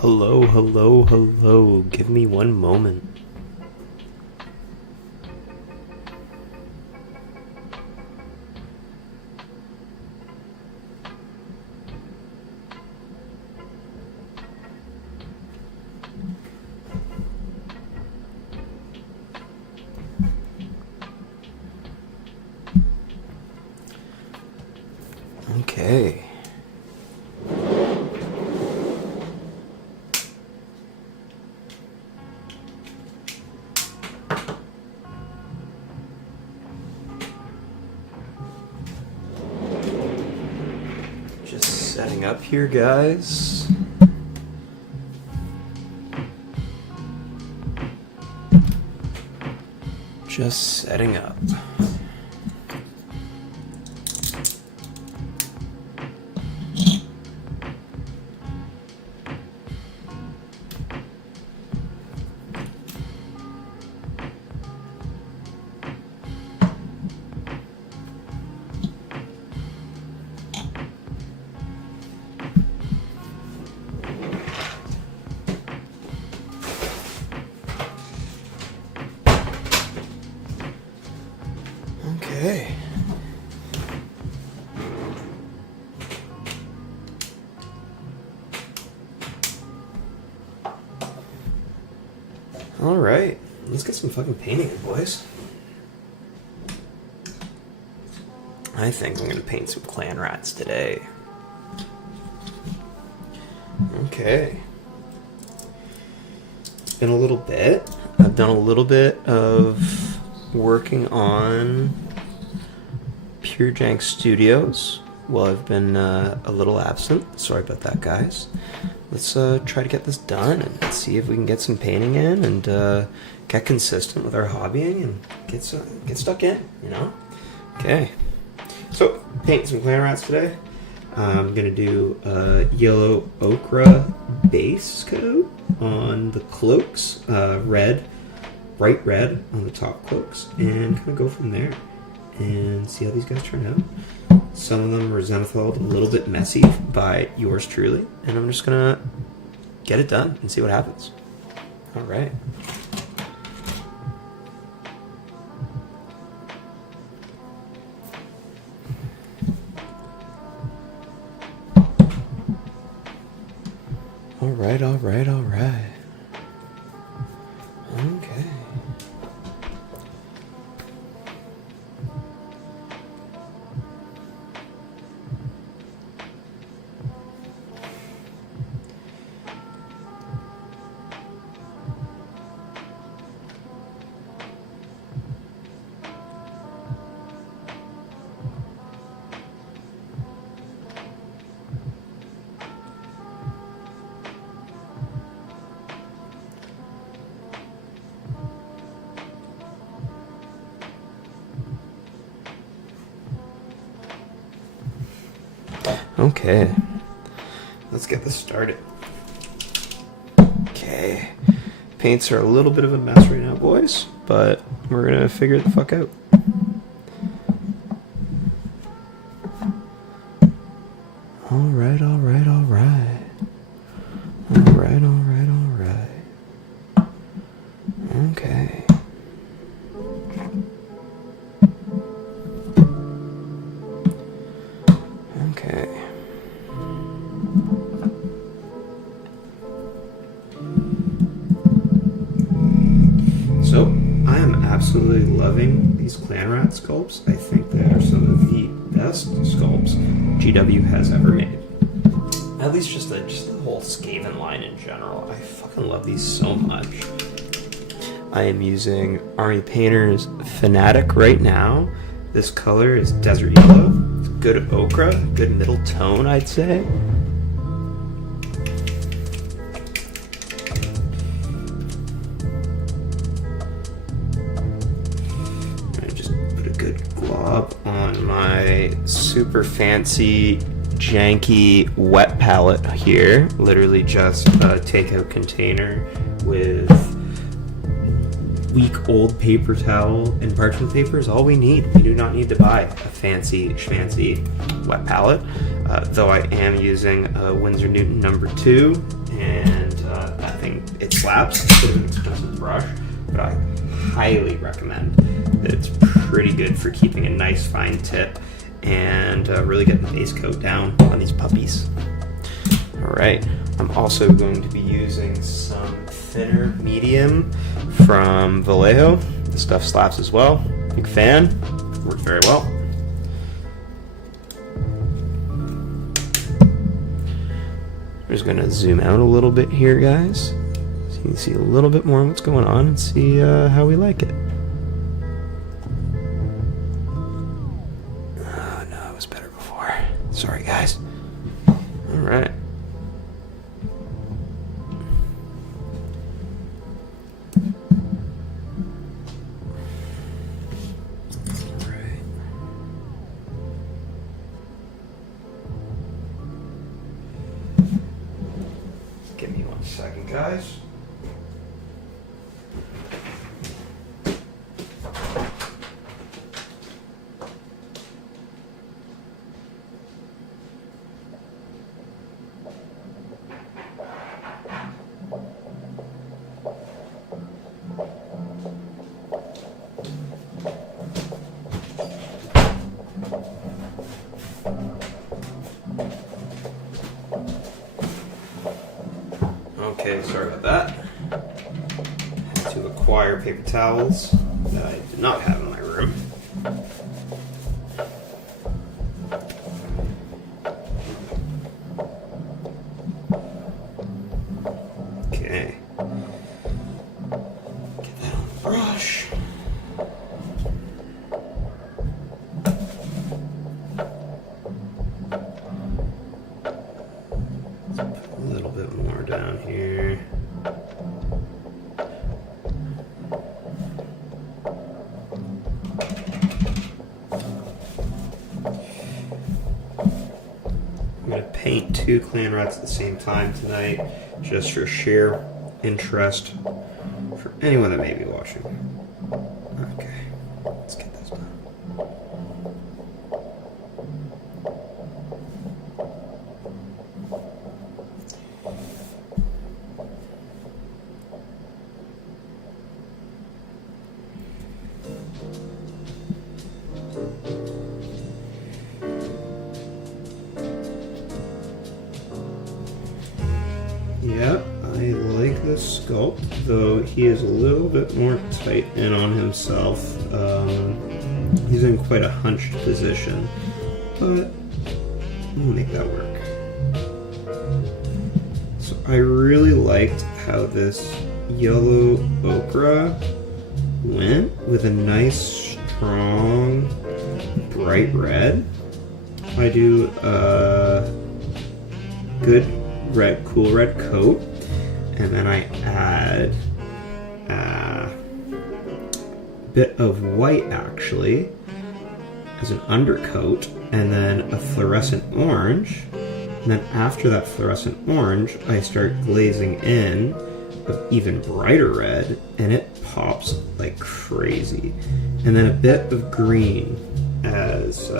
Hello, hello, hello. Give me one moment. Okay. Just setting up here, guys. Just setting up. Okay. Alright, let's get some fucking painting, boys. I think I'm gonna paint some clan rats today. Okay. It's been a little bit. I've done a little bit of working on Pure Jank Studios while I've been a little absent. Sorry about that, guys. Let's try to get this done and see if we can get some painting in and get consistent with our hobbying and get stuck in, you know? Okay. So, painting some clan rats today. I'm gonna do a yellow ochre base coat on the cloaks, red, bright red on the top cloaks, and kind of go from there and see how these guys turn out. Some of them are zenithal, a little bit messy by yours truly, and I'm just gonna get it done and see what happens. All right. All right. Okay. Okay, let's get this started. Okay, paints are a little bit of a mess right now, boys, but we're gonna figure it the fuck out. Alright. Okay. Okay. So, I am absolutely loving these clan rat sculpts. I think they are some of the best sculpts GW has ever made. At least just the whole Skaven line in general. I fucking love these so much. I am using Army Painter's Fanatic right now. This color is Desert Yellow. It's good ochre, good middle tone, I'd say. I just put a good glob on my super fancy, janky wet palette here. Literally just a takeout container with weak old paper towel and parchment paper is all we need. We do not need to buy a fancy schmancy wet palette, though I am using a Winsor Newton number 2 and that thing, it slaps. It's a bit of an expensive brush, but I highly recommend that. It's pretty good for keeping a nice fine tip and really getting the base coat down on these puppies. All right, I'm also going to be using some thinner medium from Vallejo. This stuff slaps as well. Big fan, worked very well. I'm just gonna zoom out a little bit here, guys, so you can see a little bit more of what's going on and see how we like it. Oh no, it was better before. Sorry, guys. All right. Give me 1 second, guys. Okay, sorry about that. Had to acquire paper towels that I did not have in my room. Okay. Get that on the brush. Let's put a little bit more down here. I'm going to paint 2 clan rats at the same time tonight, just for sheer interest for anyone that may be watching. Okay, let's get this done. Yeah, I like this sculpt, though he is a little bit more tight in on himself. He's in quite a hunched position, but we'll make that work. So I really liked how this yellow ochre went with a nice, strong, bright red. I do a good red, cool red coat, and then I add a bit of white actually as an undercoat, and then a fluorescent orange, and then after that fluorescent orange I start glazing in of even brighter red, and it pops like crazy, and then a bit of green as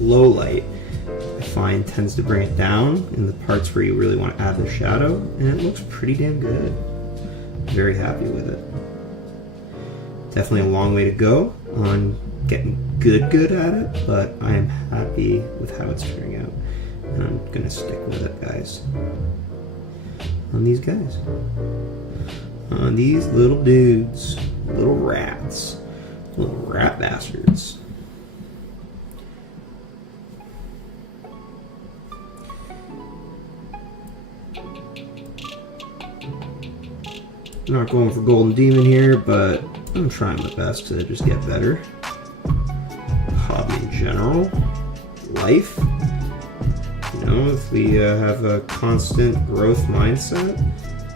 low light. I find tends to bring it down in the parts where you really want to add the shadow, and it looks pretty damn good. Very happy with it. Definitely a long way to go on getting good at it, but I am happy with how it's turning out, and I'm gonna stick with it, guys. On these guys. On these little dudes. Little rats. Little rat bastards. Not going for Golden Demon here, but I'm trying my best to just get better. Hobby in general. Life. You know, if we have a constant growth mindset,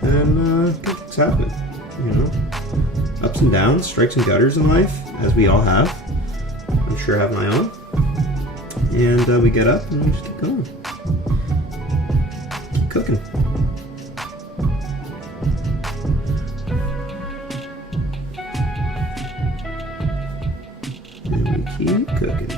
then good things happen. You know, ups and downs, strikes and gutters in life, as we all have. I'm sure I have my own. And we get up and we just keep going. Keep cooking. And we keep cooking.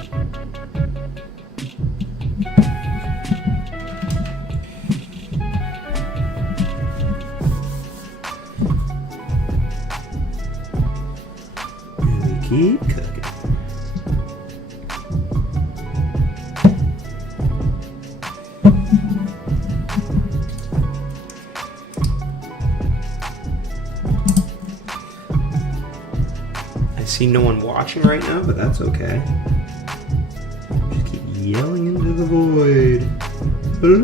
keep cooking. I see no one watching right now, but that's okay. Just keep yelling into the void. Hello.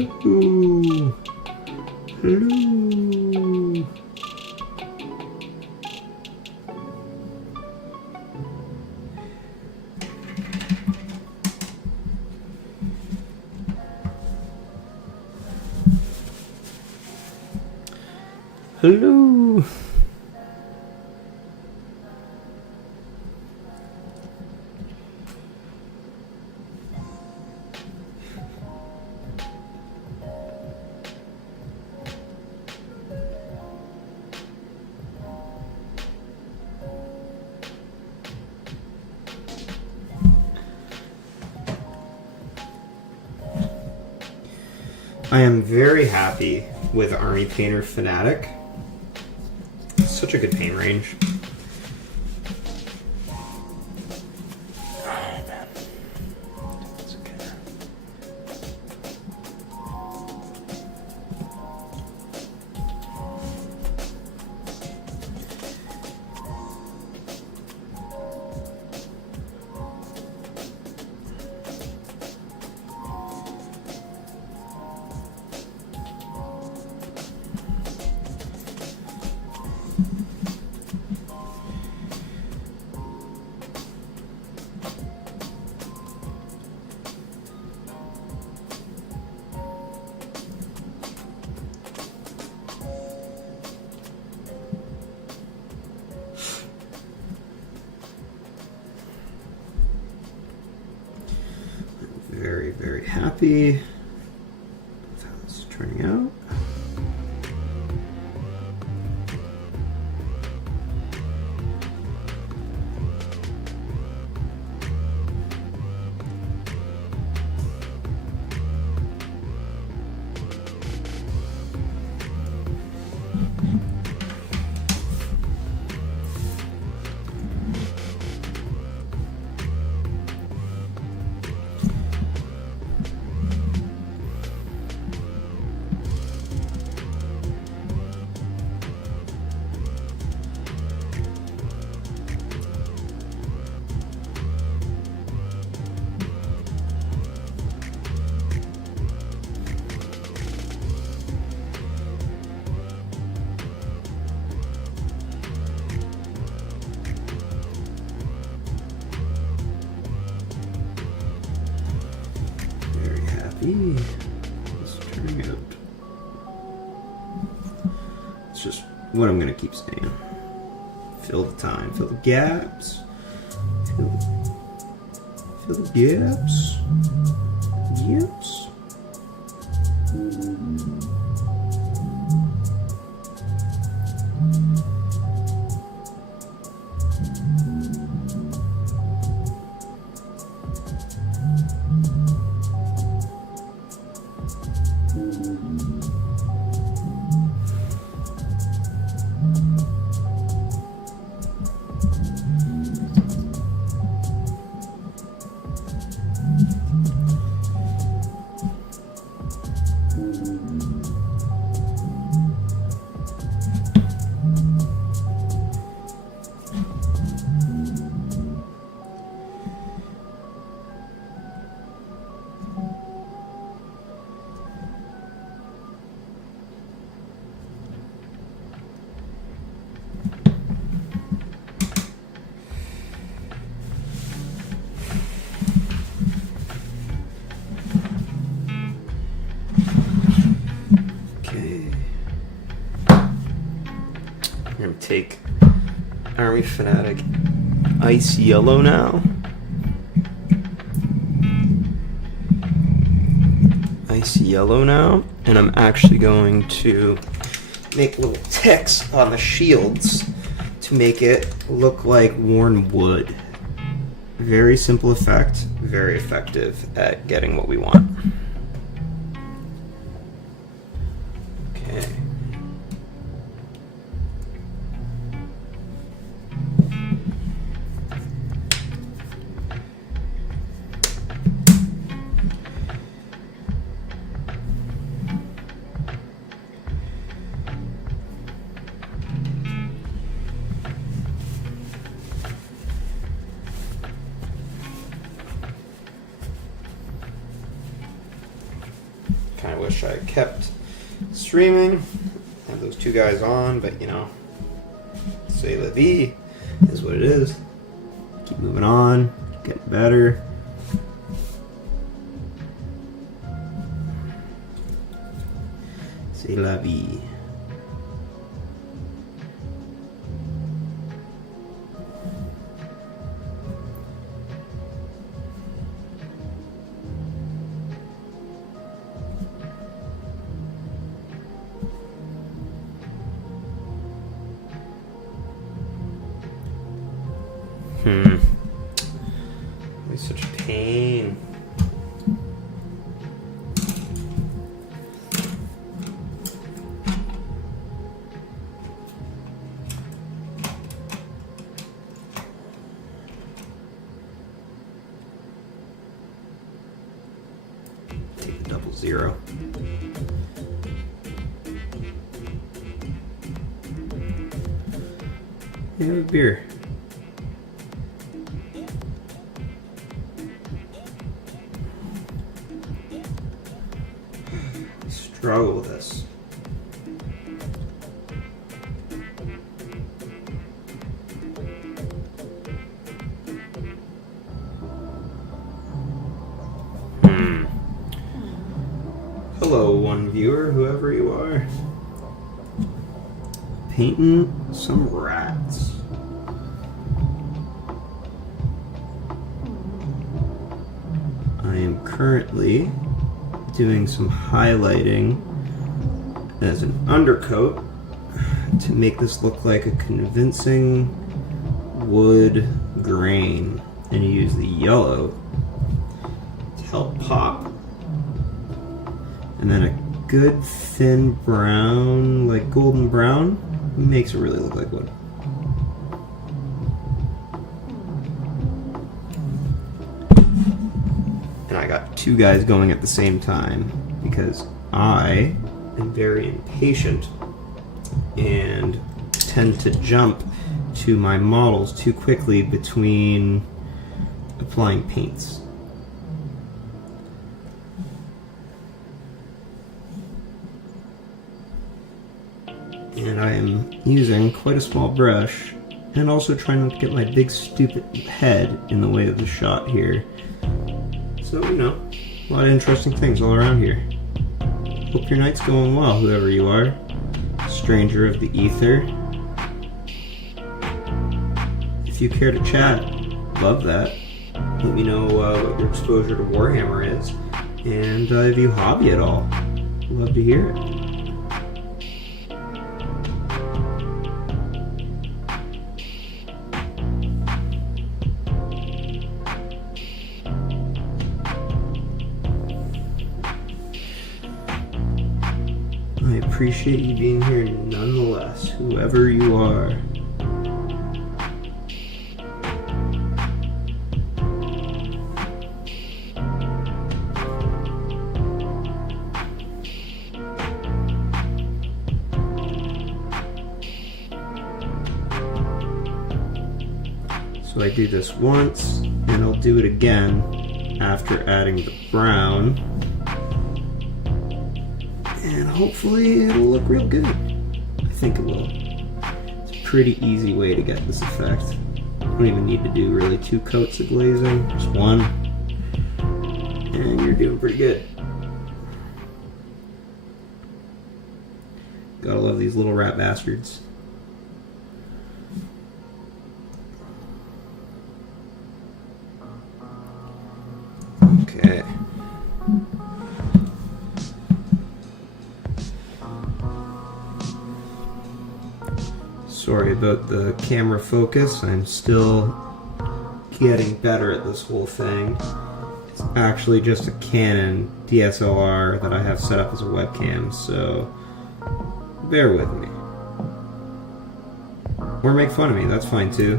Hello. Hello. I am very happy with Army Painter Fanatic. Such a good paint range. Oh man. It's okay. Very, very happy with how this is turning out. It's turning out. It's just what I'm gonna keep saying. Fill the time, fill the gaps, fill the gaps, gaps. I'm going to take Army Fanatic Ice Yellow now. Ice Yellow now. And I'm actually going to make little ticks on the shields to make it look like worn wood. Very simple effect, very effective at getting what we want. Okay. wish I kept streaming. Have those two guys on, but you know, c'est la vie is what it is. Keep moving on, getting better. C'est la vie. It's such a pain. Take the 00. Have a beer. Struggle with this. Hello, one viewer, whoever you are. Painting some rats. I am currently doing some highlighting as an undercoat to make this look like a convincing wood grain, and you use the yellow to help pop, and then a good thin brown, like golden brown, makes it really look like wood. And I got two guys going at the same time because I am very impatient and tend to jump to my models too quickly between applying paints. And I am using quite a small brush and also trying not to get my big stupid head in the way of the shot here. So, you know, a lot of interesting things all around here. Hope your night's going well, whoever you are. Stranger of the ether. If you care to chat, love that. Let me know what your exposure to Warhammer is, and if you hobby at all. Love to hear it. I appreciate you being here nonetheless, whoever you are. So I do this once, and I'll do it again after adding the brown. And hopefully it'll look real good. I think it will. It's a pretty easy way to get this effect. You don't even need to do really 2 coats of glazing, just 1. And you're doing pretty good. Gotta love these little rat bastards. Okay. Sorry about the camera focus. I'm still getting better at this whole thing. It's actually just a Canon DSLR that I have set up as a webcam, so bear with me. Or make fun of me, that's fine too.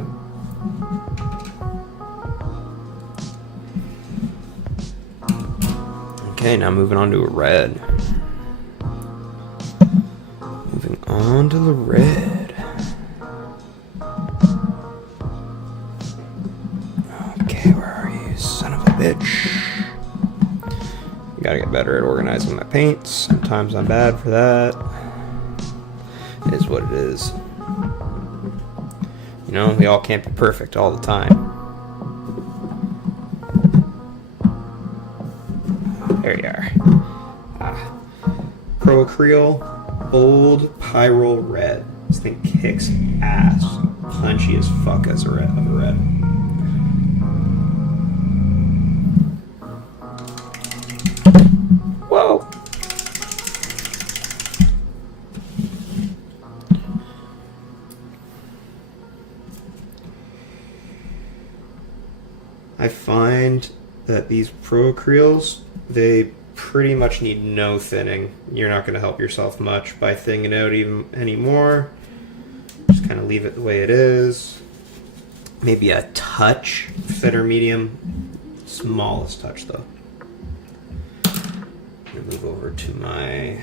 Okay, now moving on to a red. Moving on to the red. Okay, where are you, son of a bitch? Gotta get better at organizing my paints. Sometimes I'm bad for that. It is what it is. You know, we all can't be perfect all the time. There you are. Pro Acryl Bold Pyrrole Red. This thing kicks ass. Punchy as fuck as a red. Whoa! I find that these Pro Acryls, they pretty much need no thinning. You're not going to help yourself much by thinning it out even anymore. Just kind of leave it the way it is. Maybe a touch thinner medium. Smallest touch though. I'm going to move over to my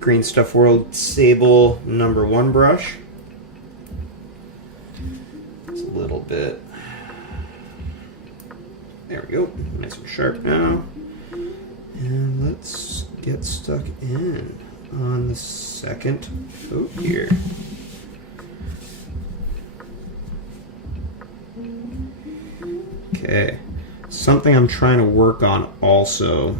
Green Stuff World Sable #1 brush. It's a little bit. There we go. Nice and sharp now. And let's get stuck in on the second coat here. Okay. Something I'm trying to work on also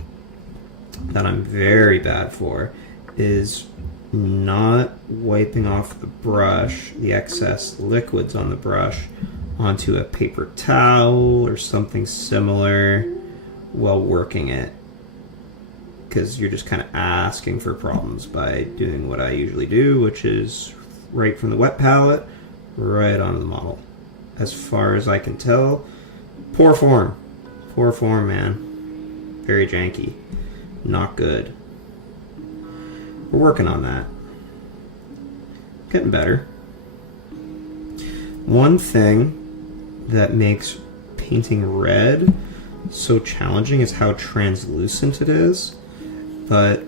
that I'm very bad for is not wiping off the brush, the excess liquids on the brush, onto a paper towel or something similar while working it, because you're just kind of asking for problems by doing what I usually do, which is right from the wet palette right onto the model. As far as I can tell, poor form, man. Very janky, not good. We're working on that, getting better. One thing that makes painting red so challenging is how translucent it is, but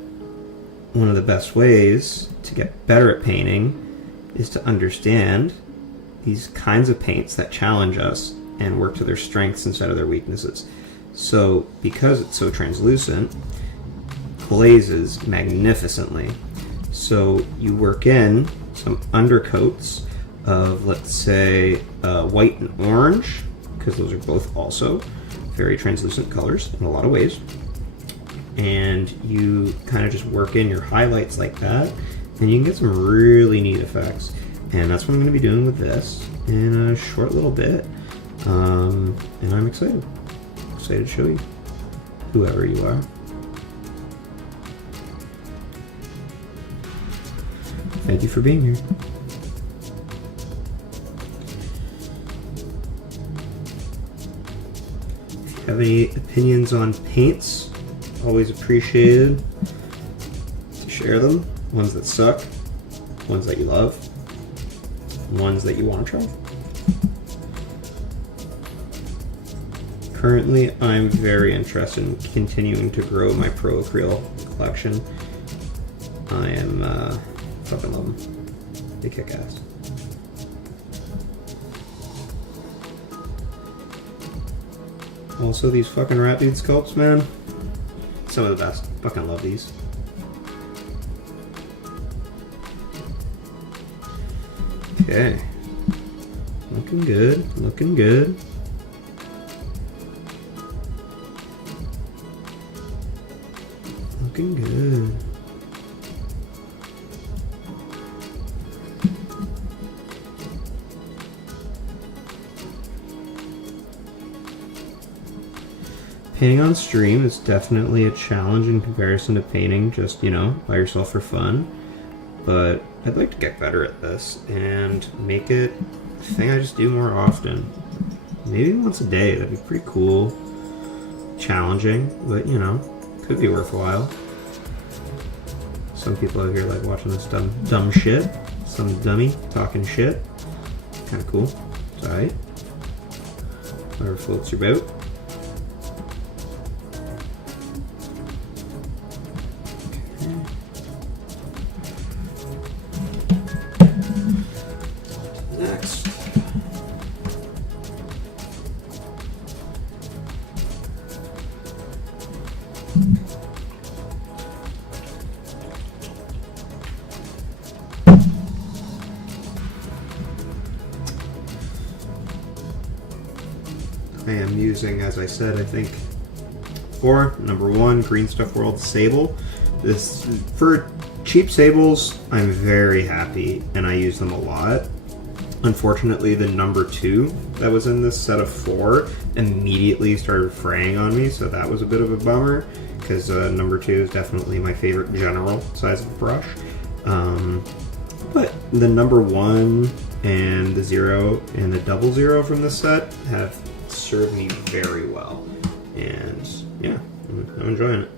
one of the best ways to get better at painting is to understand these kinds of paints that challenge us and work to their strengths instead of their weaknesses. So because it's so translucent, glazes magnificently. So you work in some undercoats of, let's say, white and orange, because those are both also very translucent colors in a lot of ways. And you kind of just work in your highlights like that, and you can get some really neat effects. And that's what I'm going to be doing with this in a short little bit. And I'm excited to show you, whoever you are. Thank you for being here. If you have any opinions on paints, always appreciated to share them. Ones that suck, ones that you love, ones that you want to try. Currently, I'm very interested in continuing to grow my Pro Acryl collection. I am fucking love them. They kick ass. Also, these fucking Rat Dude sculpts, man. Some of the best. Fucking love these. Okay. Looking good. Looking good. Looking good. Painting on stream is definitely a challenge in comparison to painting just, you know, by yourself for fun. But I'd like to get better at this and make it a thing I just do more often. Maybe once a day, that'd be pretty cool. Challenging, but you know, could be worthwhile. Some people out here like watching this dumb shit. Some dummy talking shit. Kinda cool. It's alright. Whatever floats your boat. Next. I am using, as I said, I think, for number 1, Green Stuff World Sable. This, for cheap sables, I'm very happy, and I use them a lot. Unfortunately, the number 2 that was in this set of 4 immediately started fraying on me, so that was a bit of a bummer, because number 2 is definitely my favorite general size of brush. But the number 1 and the 0 and the double 0 from this set have served me very well, and yeah, I'm enjoying it.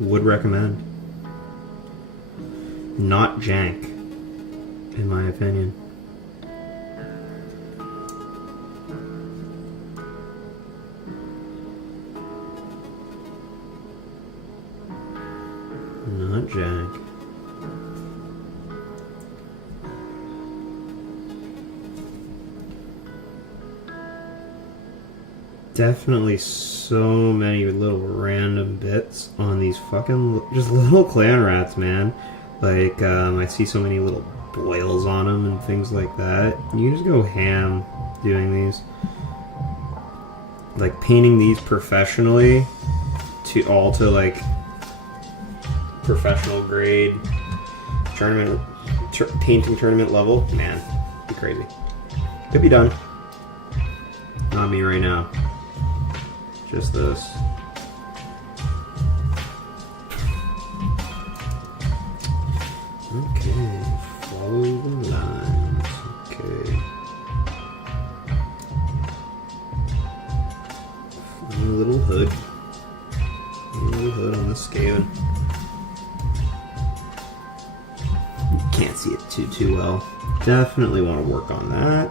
Would recommend. Not jank, in my opinion. Not jank. Definitely so many little random bits on these fucking just little clan rats, man. Like, I see so many little boils on them and things like that. You just go ham doing these. Like, painting these professionally to like professional grade tournament painting tournament level, man, be crazy. Could be done. Not me right now. Just this. Okay, follow the lines. Okay. A little hood. A little hood on the scaling. Can't see it too well. Definitely want to work on that.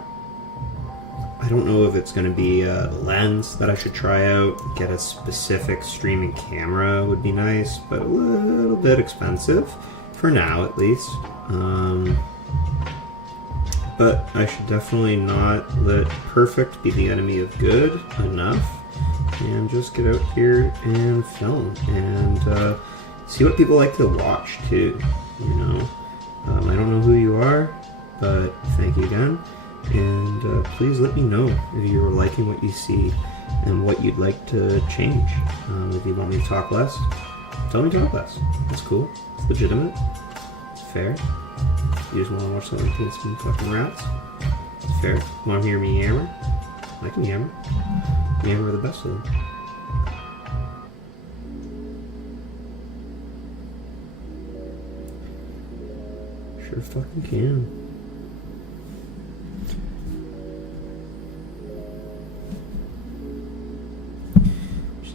I don't know if it's going to be a lens that I should try out. Get a specific streaming camera would be nice, but a little bit expensive. For now, at least. But I should definitely not let perfect be the enemy of good enough. And just get out here and film. And see what people like to watch, too. You know? I don't know who you are, but thank you again. And please let me know if you're liking what you see and what you'd like to change. If you want me to talk less, tell me to talk less. That's cool. It's legitimate. It's fair. You just want to watch someone paint some fucking rats? It's fair. Want to hear me yammer? I can yammer. Yammer are the best of them. Sure fucking can.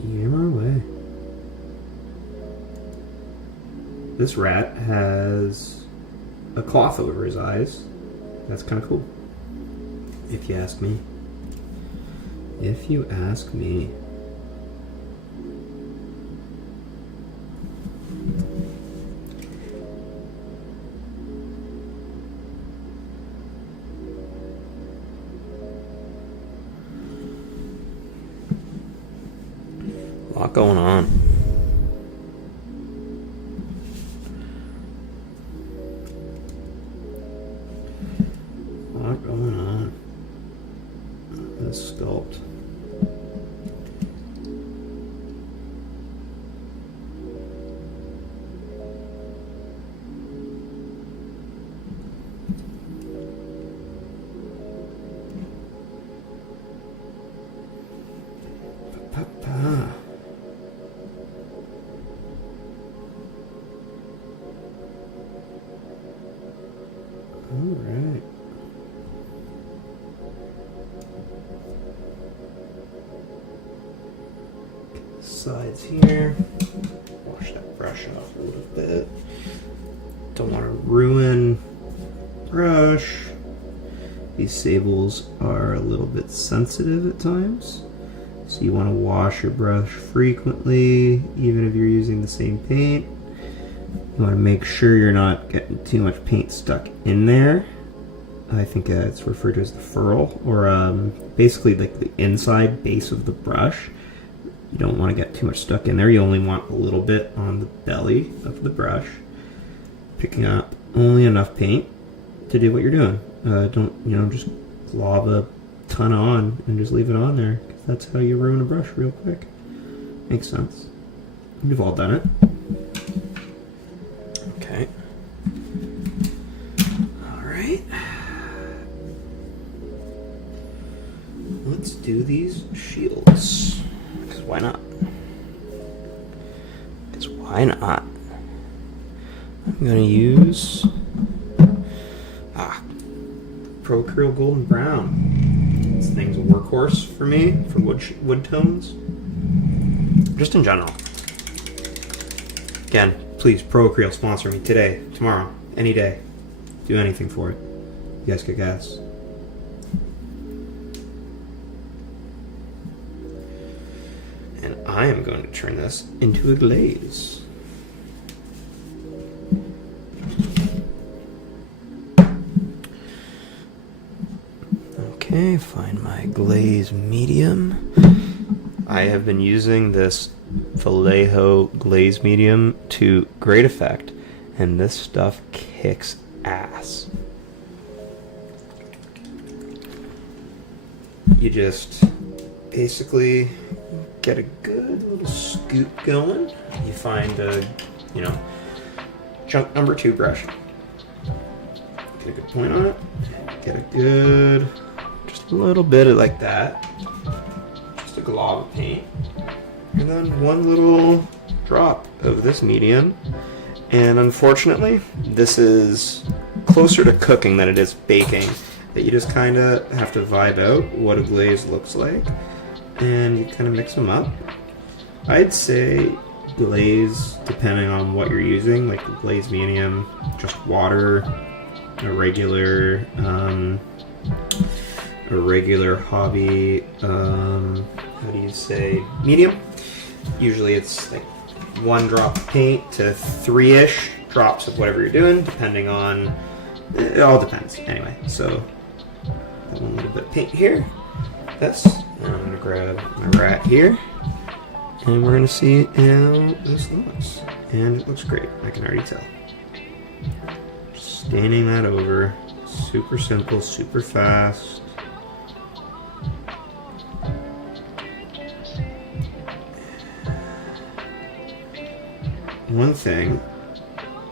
Yammer away. This rat has a cloth over his eyes. That's kind of cool. If you ask me. If you ask me. A lot going on. A lot going on. This sculpt. Alright. Sides here. Wash that brush off a little bit. Don't want to ruin brush. These sables are a little bit sensitive at times. So you want to wash your brush frequently, even if you're using the same paint. You want to make sure you're not getting too much paint stuck in there. I think it's referred to as the ferrule, or basically like the inside base of the brush. You don't want to get too much stuck in there. You only want a little bit on the belly of the brush. Picking up only enough paint to do what you're doing. Don't, just glob a ton on and just leave it on there. 'Cause that's how you ruin a brush real quick. Makes sense. We've all done it. Okay. All right. Let's do these shields. Because why not? Why not? I'm going to use Procreal Golden Brown. This thing's a workhorse for me for wood tones. Just in general. Again, please, Procreal, sponsor me today, tomorrow, any day. Do anything for it. You guys kick ass. And I am going to turn this into a glaze. Okay, find my glaze medium. I have been using this Vallejo glaze medium to great effect, and this stuff kicks ass. You just basically get a good little scoop going. You find a, chunk number 2 brush. Get a good point on it. Get a good, just a little bit of like that. Just a glob of paint. And then one little drop of this medium. And unfortunately, this is closer to cooking than it is baking. That you just kind of have to vibe out what a glaze looks like. And you kind of mix them up. I'd say glaze, depending on what you're using, like glaze medium, just water, a regular hobby, how do you say, medium. Usually it's like 1 drop of paint to 3-ish drops of whatever you're doing, depending on, it all depends. Anyway, so one little bit of paint here, this, and I'm going to grab my rat here, and we're going to see how this looks. And it looks great, I can already tell. Just staining that over, super simple, super fast. One thing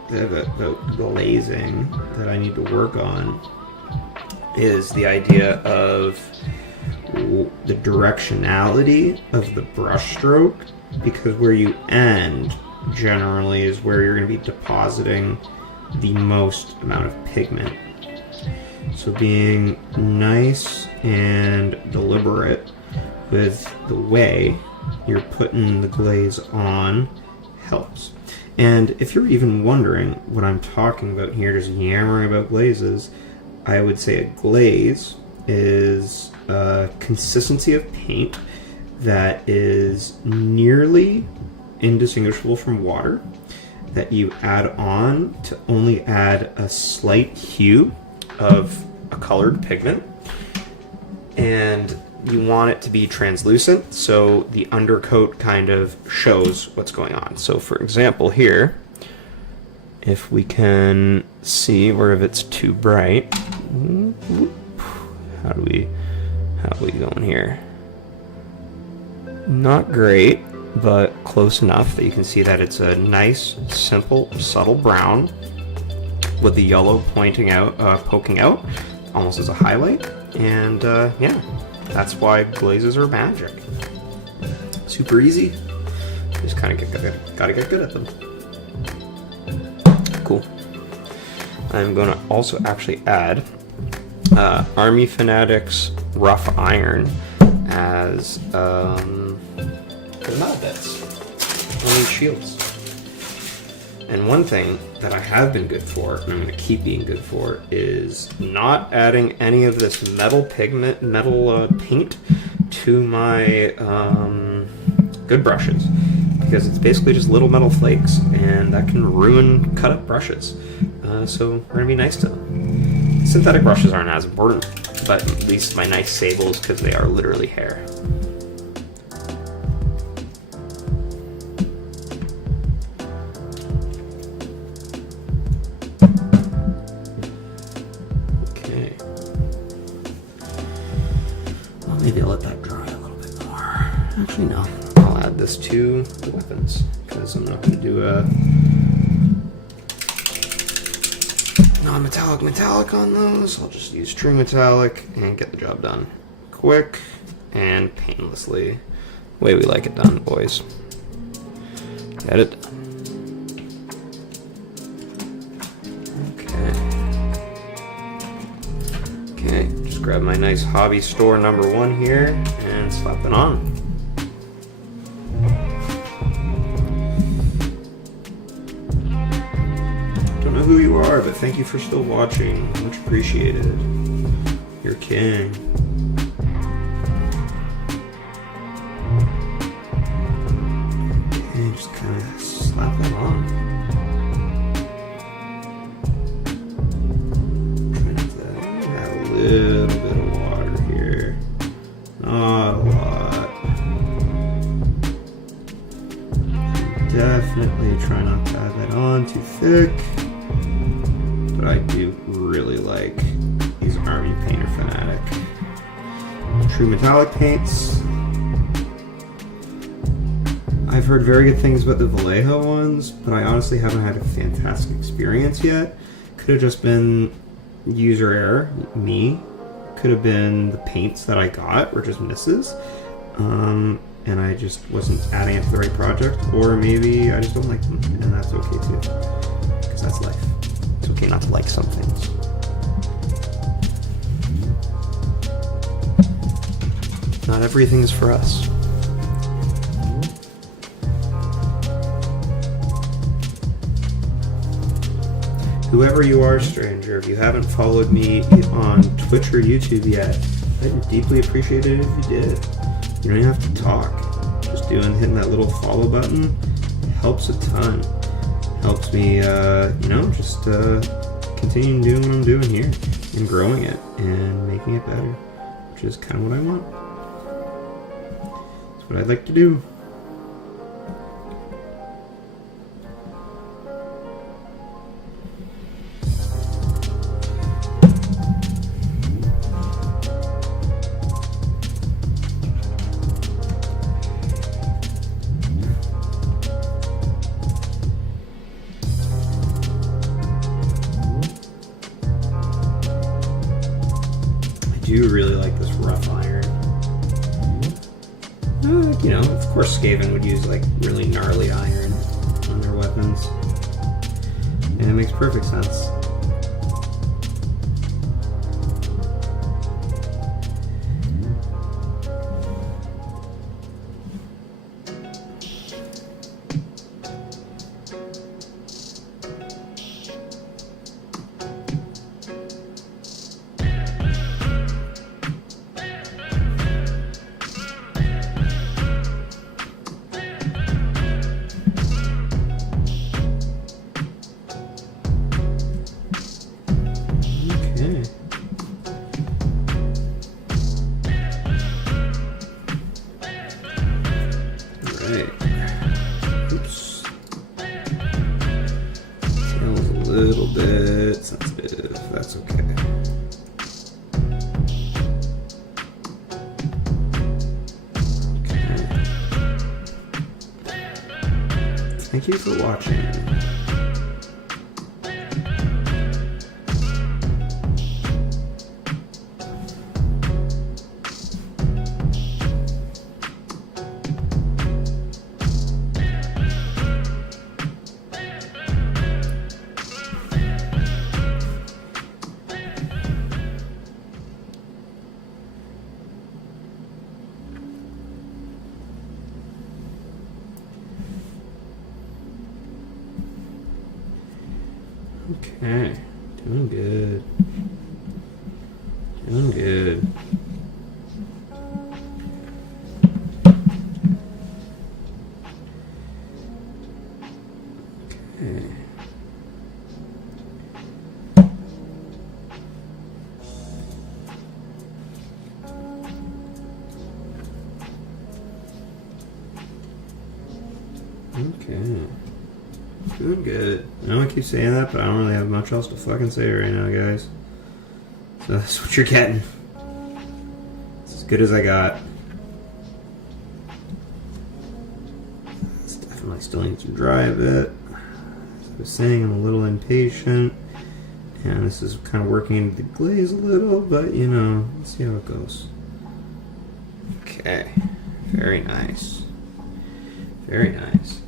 about glazing that I need to work on is the idea of the directionality of the brush stroke, because where you end generally is where you're going to be depositing the most amount of pigment. So being nice and deliberate with the way you're putting the glaze on helps. And if you're even wondering what I'm talking about here, just yammering about glazes, I would say a glaze is a consistency of paint that is nearly indistinguishable from water, that you add on to only add a slight hue of a colored pigment, and you want it to be translucent so the undercoat kind of shows what's going on. So for example here, if we can see where if it's too bright, how do we going here? Not great, but close enough that you can see that it's a nice, simple, subtle brown with the yellow poking out, almost as a highlight. And yeah, that's why glazes are magic. Super easy. Just kind of gotta get good at them. Cool. I'm gonna also actually add Army Fanatics Rough Iron as the mod bits on these shields. And one thing that I have been good for, and I'm going to keep being good for, is not adding any of this metal paint to my good brushes, because it's basically just little metal flakes, and that can ruin cut up brushes. So we're going to be nice to them. Synthetic brushes aren't as important, but at least my nice sables, because they are literally hair. Actually, no. I'll add this to the weapons because I'm not going to do a non-metallic on those. I'll just use true metallic and get the job done quick and painlessly. The way we like it done, boys. Get it done. Okay, just grab my nice hobby store #1 here and slap it on. Don't know who you are, but thank you for still watching. Much appreciated. You're king. Okay, just kind of slap that on. Little bit of water here, not a lot. Definitely try not to add that on too thick, but I do really like these Army Painter Fanatic True Metallic paints. I've heard very good things about the Vallejo ones, but I honestly haven't had a fantastic experience yet. Could have just been user error, me. Could have been the paints that I got were just misses, and I just wasn't adding it to the right project, or maybe I just don't like them, and that's okay too, because that's life. It's okay not to like some things. Not everything's for us. Whoever you are, stranger, if you haven't followed me on Twitch or YouTube yet, I'd deeply appreciate it if you did. You don't even have to talk. Just hitting that little follow button helps a ton. Helps me, just continue doing what I'm doing here and growing it and making it better, which is kind of what I want. That's what I'd like to do. I do really like this rough iron. Of course Skaven would use like really gnarly iron on their weapons. And it makes perfect sense. Little bit sensitive, that's okay. Thank you for watching. Okay, doing good. Doing good. Okay. Okay. Doing good. I know I keep saying that, but I don't really have much else to fucking say right now, guys. So that's what you're getting. It's as good as I got. Definitely still need to dry a bit. As I was saying, I'm a little impatient. And this is kind of working into the glaze a little, but you know, let's see how it goes. Okay, very nice. Very nice.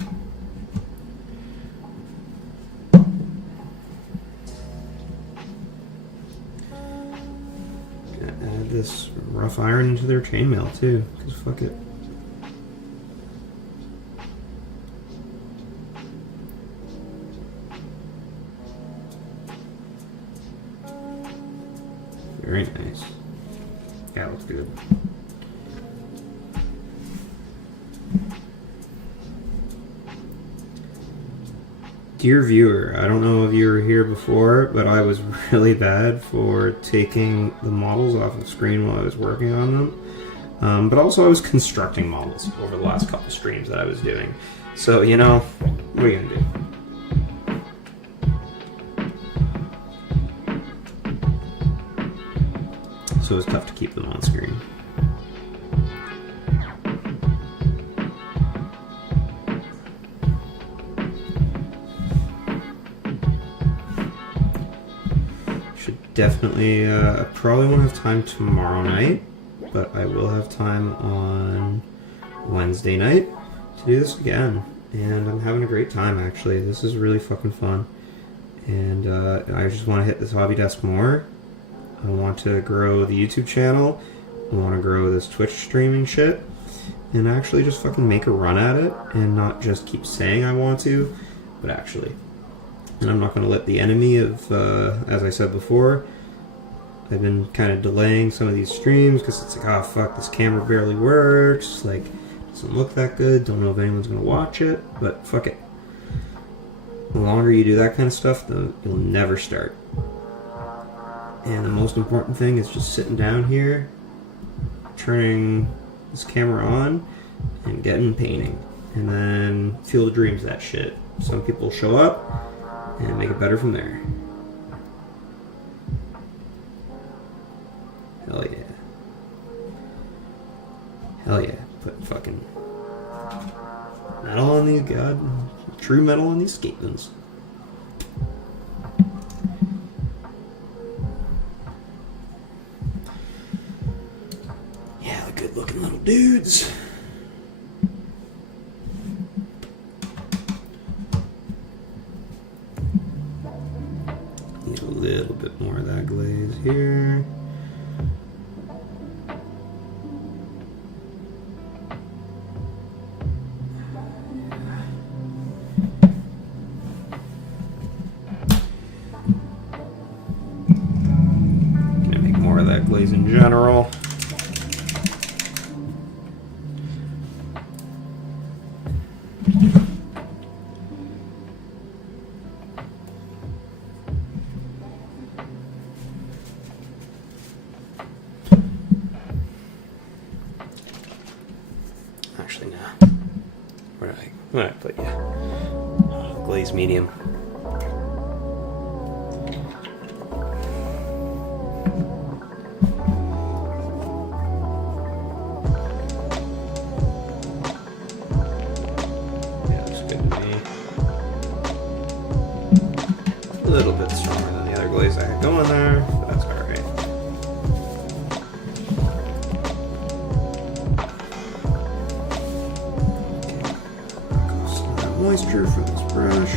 Gonna add this rough iron into their chainmail too, because fuck it. Very nice. Yeah, looks good. Dear viewer, I don't know if you were here before, but I was really bad for taking the models off of screen while I was working on them. But also I was constructing models over the last couple streams that I was doing. So, you know, what are you gonna do? So it was tough to keep them on screen. Should definitely, I probably won't have time tomorrow night, but I will have time on Wednesday night to do this again. And I'm having a great time, actually. This is really fucking fun. And I just want to hit this hobby desk more. I want to grow the YouTube channel. I want to grow this Twitch streaming shit. And actually just fucking make a run at it. And not just keep saying I want to, but actually. And I'm not going to let the enemy of, as I said before, I've been kind of delaying some of these streams because it's like, oh fuck, this camera barely works. Like, doesn't look that good. Don't know if anyone's going to watch it, but fuck it. The longer you do that kind of stuff, you'll never start. And the most important thing is just sitting down here, turning this camera on, and getting painting. And then Field of Dreams that shit. Some people show up, and make it better from there. Hell yeah. Hell yeah. Put fucking metal on these, true metal on these skate guns. Good looking little dudes. Need a little bit more of that glaze here. Gonna make more of that glaze in general. Actually, no. Where did I put you? Oh, glaze medium. Yeah, looks good to me. A little bit stronger than the other glaze I had going there, but that's alright. Moisture for this brush.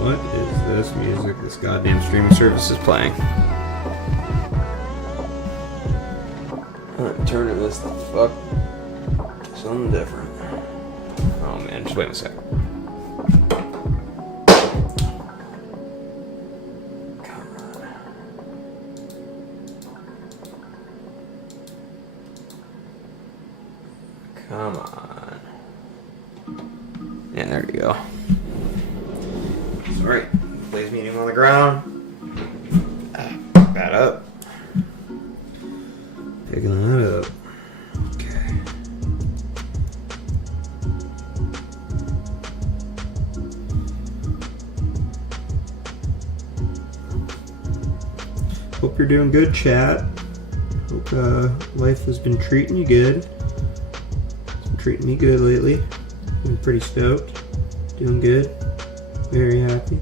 What is this music this goddamn streaming service is playing? I'm turning this the fuck something different. Oh man, just wait a sec. Come on. Come on. Yeah, there you go. Sorry. Blaze medium on the ground. That up. Picking that up. Okay. Hope you're doing good, chat. Hope life has been treating you good. It's been treating me good lately. I'm pretty stoked. Doing good. Very happy.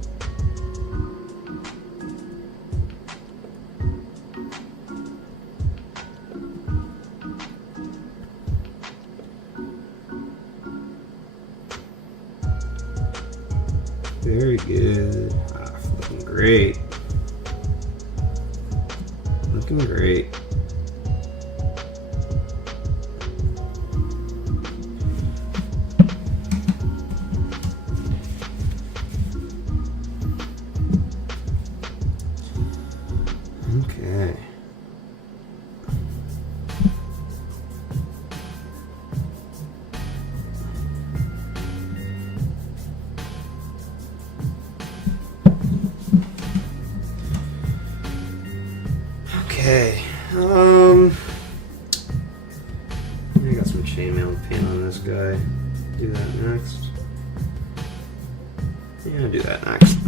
Very good. Looking great. Looking great. Okay. Okay, I got some chainmail paint on this guy. Do that next. Yeah, do that next.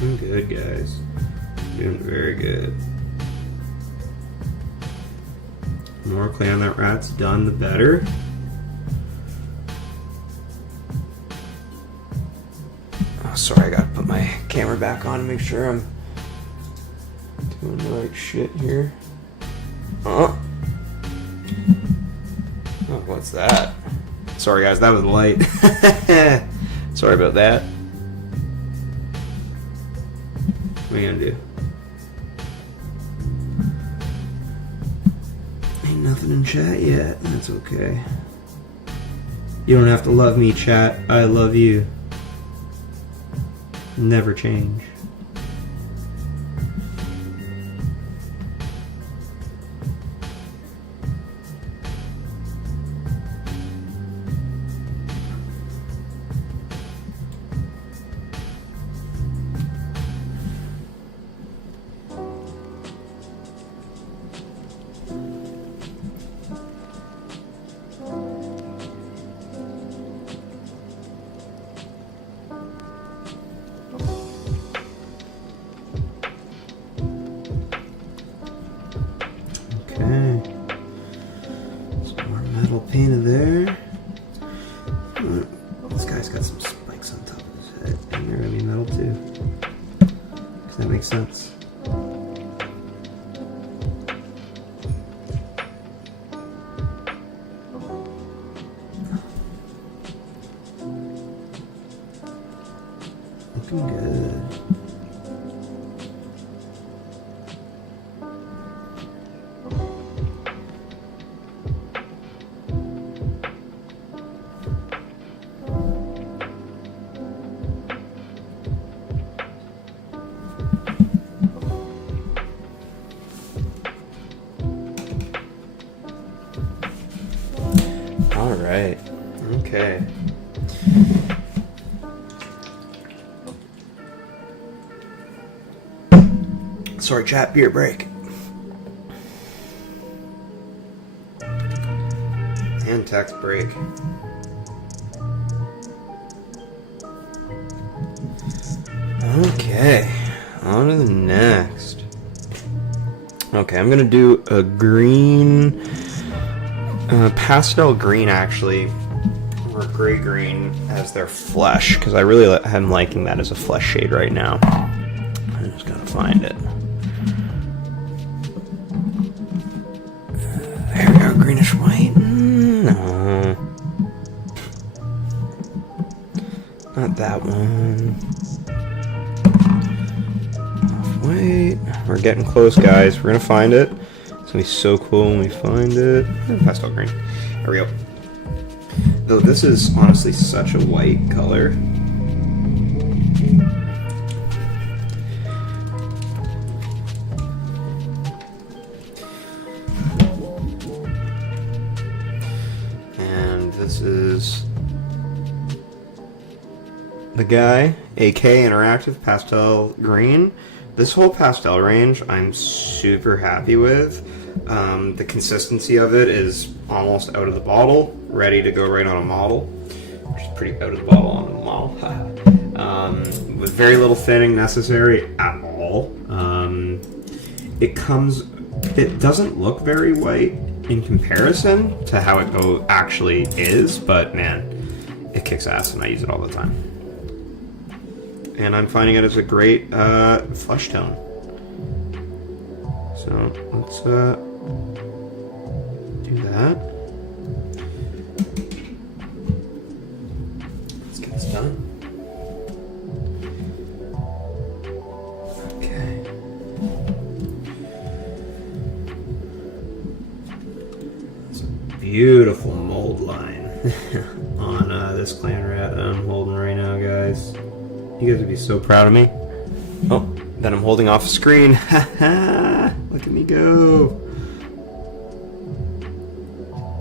Doing good, guys. Doing very good. The more clay on that rat's done, the better. Oh, sorry, I gotta put my camera back on to make sure I'm doing the right shit here. Oh, what's that? Sorry, guys, that was light. Sorry about that. What are you gonna do? Ain't nothing in chat yet. That's okay. You don't have to love me, chat. I love you. Never change. Okay. Some more metal painted there. This guy's got some spikes on top of his head, and they're gonna be metal too. Does that make sense? Looking good. All right. Okay. Sorry, chat. Beer break. And text break. Okay. On to the next. Okay, I'm gonna do a green. Pastel green, actually, or gray green as their flesh, because I really am liking that as a flesh shade right now. I just gotta find it. There we go, greenish white. No, not that one. Off white. We're getting close, guys. We're gonna find it. It's gonna be so cool when we find it. Pastel green. There we go. Though this is honestly such a white color. And this is the guy, AK Interactive Pastel Green. This whole pastel range I'm super happy with. The consistency of it is almost out of the bottle, ready to go right on a model, which is pretty out of the bottle on a model. With very little thinning necessary at all. It doesn't look very white in comparison to how it actually is, but man, it kicks ass and I use it all the time. And I'm finding it as a great flesh tone. So let's do that. Let's get this done. Okay. That's a beautiful mold line on this clan rat that I'm holding right now, guys. You guys would be so proud of me. Oh, then I'm holding off a screen. Haha! Look at me go.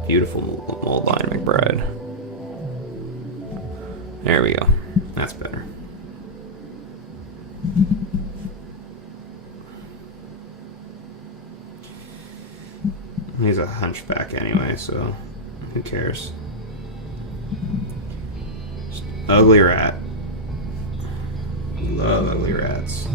Beautiful mold line, McBride. There we go. That's better. He's a hunchback anyway, so who cares? Just ugly rat. Love ugly rats.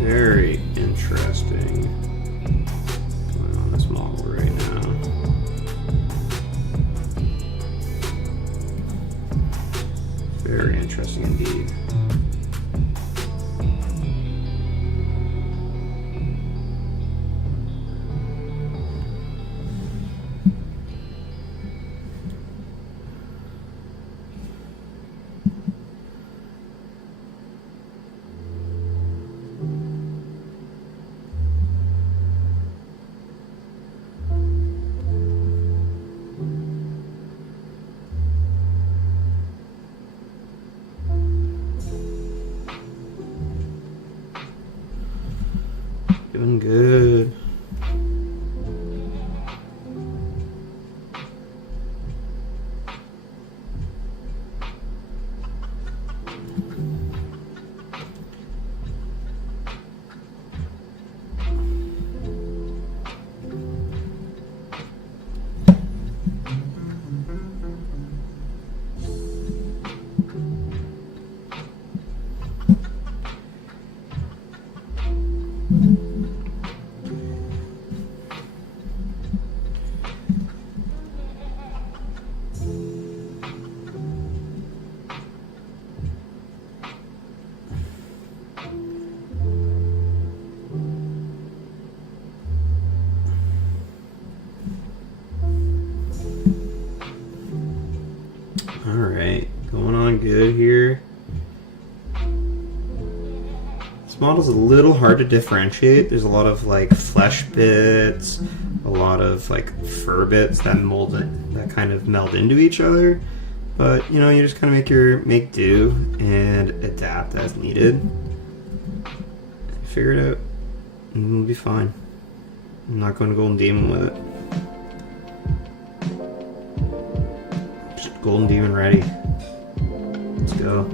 Very interesting going on this model right now. Very interesting indeed. Doing good. Alright, going on good here. This model's a little hard to differentiate. There's a lot of like flesh bits, a lot of like fur bits that that kind of meld into each other. But you know, you just kind of make do and adapt as needed. Figure it out, and it'll be fine. I'm not going to Golden Demon with it. Just Golden Demon ready. Let's go.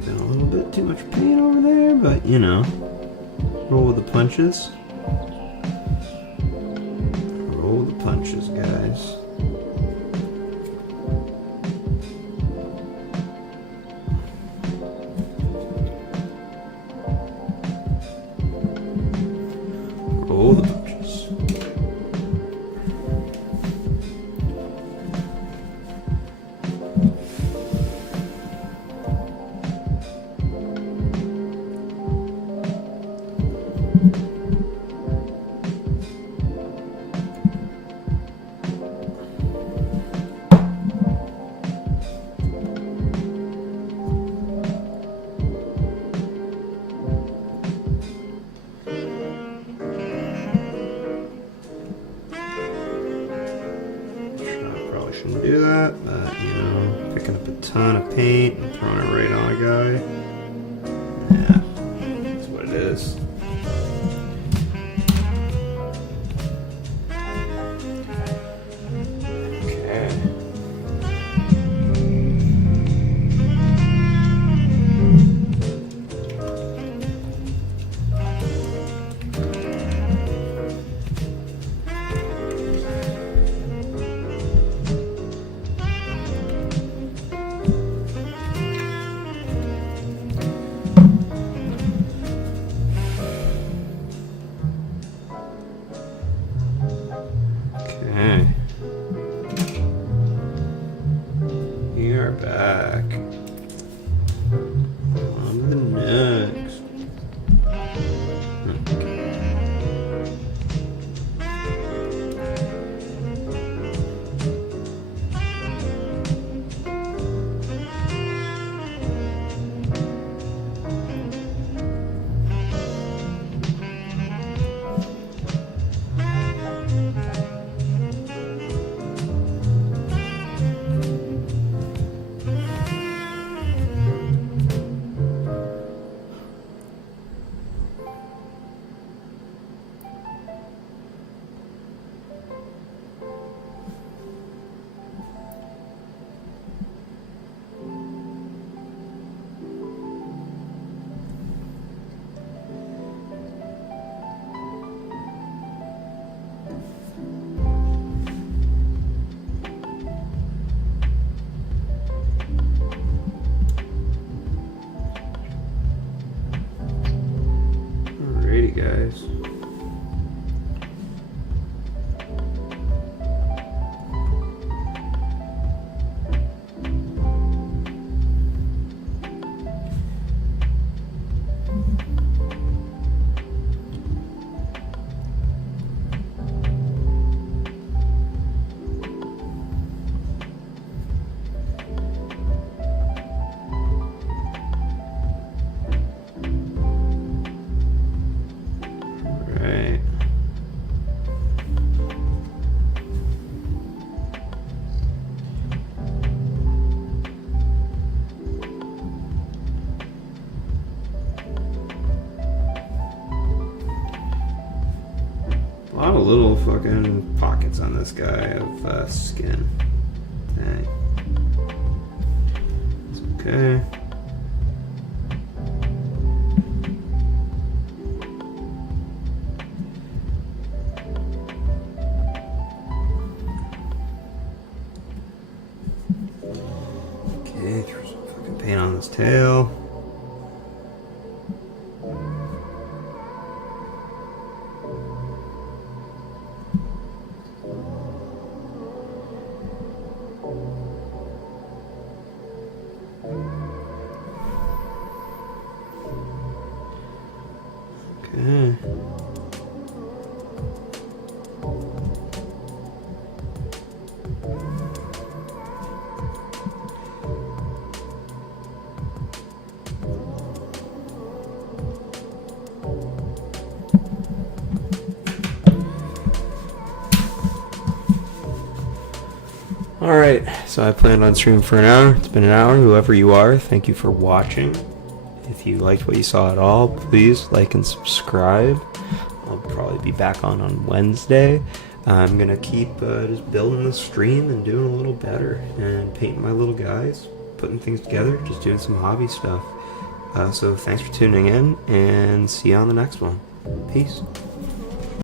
have been a little bit too much paint over there, but you know, roll with the punches. Roll the punches, guys. Roll the punches. Shouldn't do that, but you know, picking up a ton of paint and throwing it right on a guy. Yeah, that's what it is. Okay. We are back. On to the next. Alrighty, guys. A lot of little fucking pockets on this guy of skin. Dang. It's okay. Okay, throw some fucking paint on his tail. Okay. Alright, so I planned on streaming for an hour. It's been an hour. Whoever you are, thank you for watching. If you liked what you saw at all, please like and subscribe. I'll probably be back on Wednesday. I'm going to keep just building the stream and doing a little better and painting my little guys, putting things together, just doing some hobby stuff. So thanks for tuning in, and see you on the next one. Peace.